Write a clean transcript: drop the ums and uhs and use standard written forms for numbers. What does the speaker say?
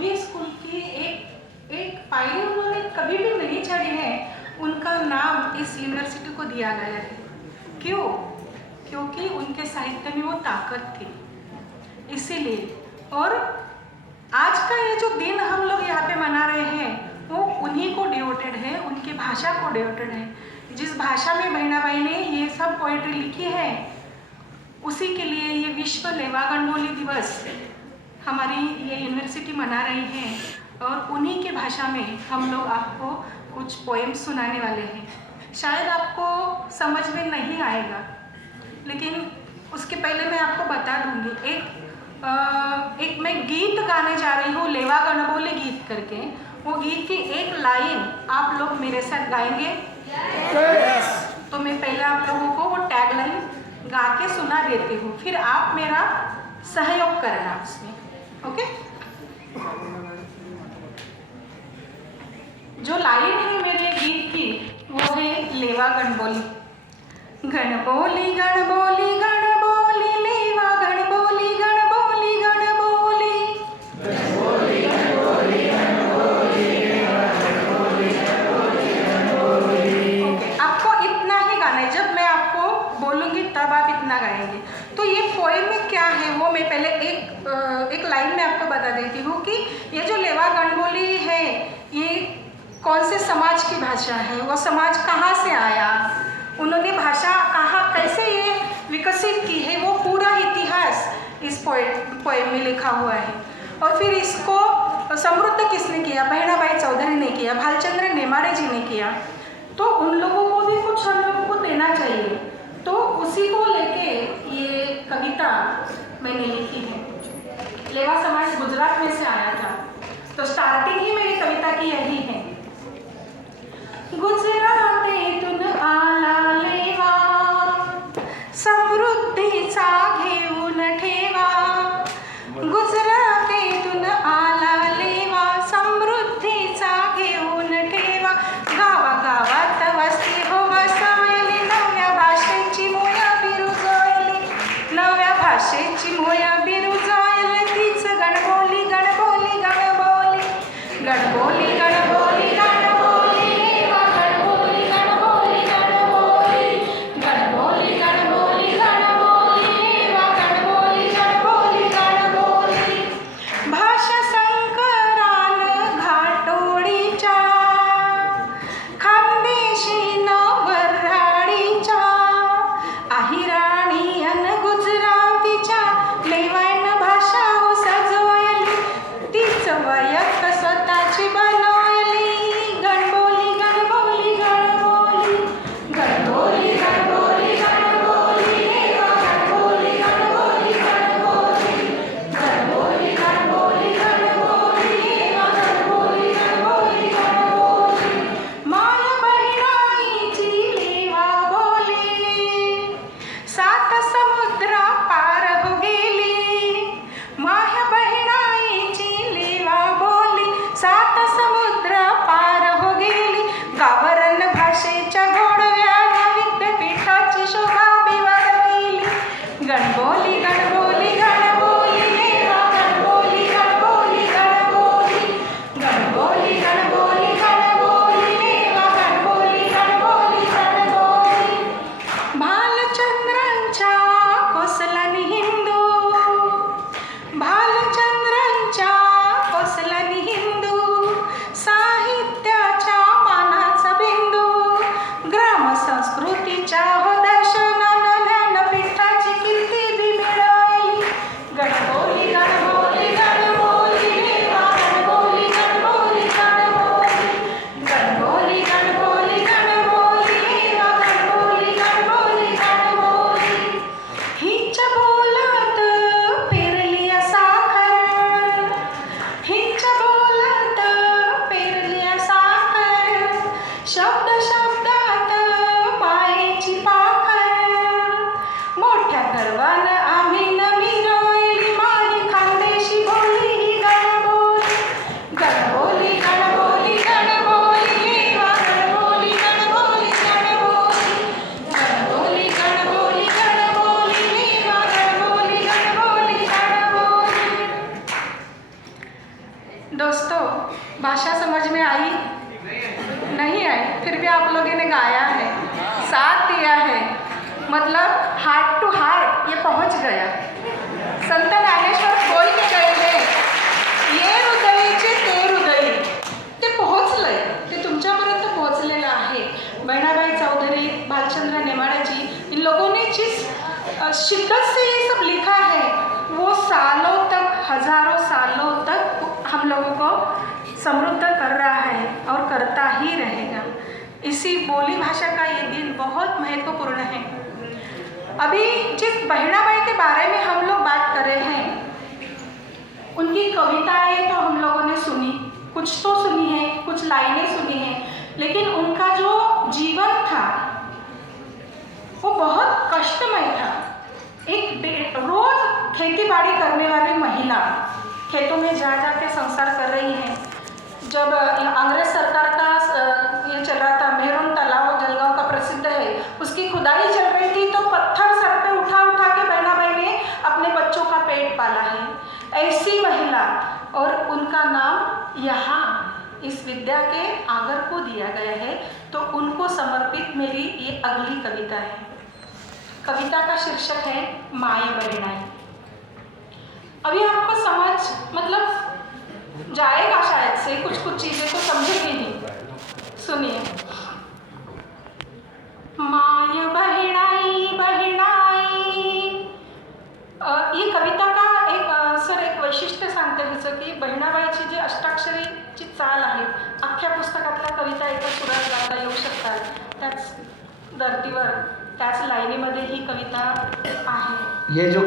भी स्कूल की एक एक पायरी उन्होंने कभी भी नहीं चढ़ी है, उनका नाम इस यूनिवर्सिटी को दिया गया है। क्यों? क्योंकि उनके साहित्य में वो ताकत थी, इसीलिए। और आज का ये जो दिन हम लोग यहाँ पे मना रहे हैं वो उन्हीं को डिवोटेड है, उनकी भाषा को डिवोटेड है। जिस भाषा में बहनाबाई ने ये सब पोएट्री लिखी है, उसी के लिए ये विश्व लेवा गणबोली दिवस हमारी ये यूनिवर्सिटी मना रही है। और उन्हीं के भाषा में हम लोग आपको कुछ पोएम सुनाने वाले हैं। शायद आपको समझ में नहीं आएगा, लेकिन उसके पहले मैं आपको बता दूंगी। एक मैं गीत गाने जा रही हूँ, लेवा गणबोली गीत करके। वो गीत की एक लाइन आप लोग मेरे साथ गाएंगे? yes. तो मैं पहले आप लोगों को वो टैग लाइन गा के सुना देती हूँ, फिर आप मेरा सहयोग करना उसमें, ओके? जो लाइन है मेरे गीत की वो है लेवा गणबोली। गणबोली गणबोली गणबोली लेवा गणबोली गणबोली गणबोली गणबोली गणबोली गणबोली लेवा गणबोली गणबोली गणबोली। ओके, आपको इतना ही गाना है। जब मैं आपको बोलूँगी तब आप इतना गाएंगे। तो ये पोएम में क्या है वो मैं पहले एक लाइन में आपको बता देती हूँ कि ये जो लेवा गणबोली है ये कौन से समाज की भाषा है, वो समाज कहाँ से आया, उन्होंने भाषा कहाँ कैसे ये विकसित की है, वो पूरा इतिहास इस पोएम में लिखा हुआ है। और फिर इसको समृद्ध किसने किया? बहनाबाई चौधरी ने किया, भालचंद्र नेमाड़े जी ने किया। तो उन लोगों को भी कुछ हम लोगों को देना चाहिए, तो उसी को लेके ये कविता मैंने लिखी है। लेवा समाज गुजरात में से आया था, तो स्टार्टिंग ही मेरी कविता की यही है। गुजरातेतून आला लेवा, समृद्धीचा घेऊन ठेवा। गुजरातेतून आला लेवा, समृद्धीचा घेऊन ठेवा। गावागावात वस्ती हो वसवली, नव्या भाषेची मुळा बिरुजवली, नव्या भाषेची मुळा बिरुजवली। तीच गणबोली गणबोली गणबोली गणबोली गणबोली गणबोली लेवा गणबोली गणबोली गणबोली गणबोली गणबोली गणबोली लेवा गणबोली गणबोली गणबोली। भाषा संकरान घाटोळीच्या, खानदेशी नवराडीच्या, अहिराणी अन गुजरातीच्या, लेवान भाषा हो सजवली, तीच वयक्त स्वतःची बनवली। गणबोली गणबोली गणबोली गणबोली गणबोली गणबोली लेवा गणबोली गणबोली गणबोली गणबोली गणबोली गणबोली लेवा गणबोली गणबोली गणबोली। माय बहिणाईची लेवा बोली, सात समुद्रा पार हो गेली। माय बहिणाईची लेवा बोली, सात समुद्र पार हो गेली। गावरान भाषेच्या गोडव्याला विद्यापीठाची शोभा बिवारविली। गणबोली गणबोली गणबोली लेवा गणबोली गणबोली गणबोली गणबोली गणबोली गणबोली लेवा गणबोली गणबोली गणबोली। भालचंद्रांच्या कोसलानी हिंदू, भालचंद्रांच्या कोसलानी हिंदू, दोस्तों, भाषा समझ में आई? नहीं आई, फिर भी आप लोगों ने गाया है, साथ दिया है, मतलब हार्ट टू हार्ट ये पहुंच गया. संत ज्ञानेश्वर बोल के गए हैं, ये हृदयचे ते हृदय, ते पोहोचलंय, ते तुमच्यापर्यंत पोहोचलेलं आहे. बहिणाबाई चौधरी, भालचंद्र नेमाड़े इन लोगों ने जिस शिद्दत से ये सब लिखा है, वो सालों तक, हजारों सालों तक हम लोगों को समृद्ध कर रहा है और करता ही रहेगा. इसी बोली भाषा का ये दिन बहुत महत्वपूर्ण है. अभी जिस बहिणाबाई के बारे में हम लोग बात कर रहे हैं, उनकी कविताएं तो हम लोगों ने सुनी, कुछ तो सुनी है, कुछ लाइनें सुनी हैं, लेकिन उनका जो जीवन था वो बहुत कष्टमय था. एक रोज खेती बाड़ी करने वाली महिला खेतों में जा के संसार कर रही है. जब अंग्रेज सरकार का ये चल रहा था, मेहरून तालाब जलगांव का प्रसिद्ध है, उसकी खुदाई चल रही थी, तो पत्थर सर पे उठा के बहनाबाई ने अपने बच्चों का पेट पाला है. ऐसी महिला, और उनका नाम यहाँ इस विद्या के आगर को दिया गया है, तो उनको समर्पित मेरी ये अगली कविता है. कविता का शीर्षक है माय बहिणाई. अभी आपको समझ मतलब जाएगा शायद से, कुछ चीजें तो समझेंगे नहीं. सुनिए. माय बहिणाई बहिणाई, ही कविता का एक वैशिष्ट्य सांगते ह्याचं की बहिणाबाईची जी अष्टाक्षरीची चाल आहे, अख्ख्या पुस्तकातल्या कविता एका सुरात गाता येऊ शकतात. त्याच धर्तीवर, त्याच लाईनीमध्ये ही कविता आहे. ये जो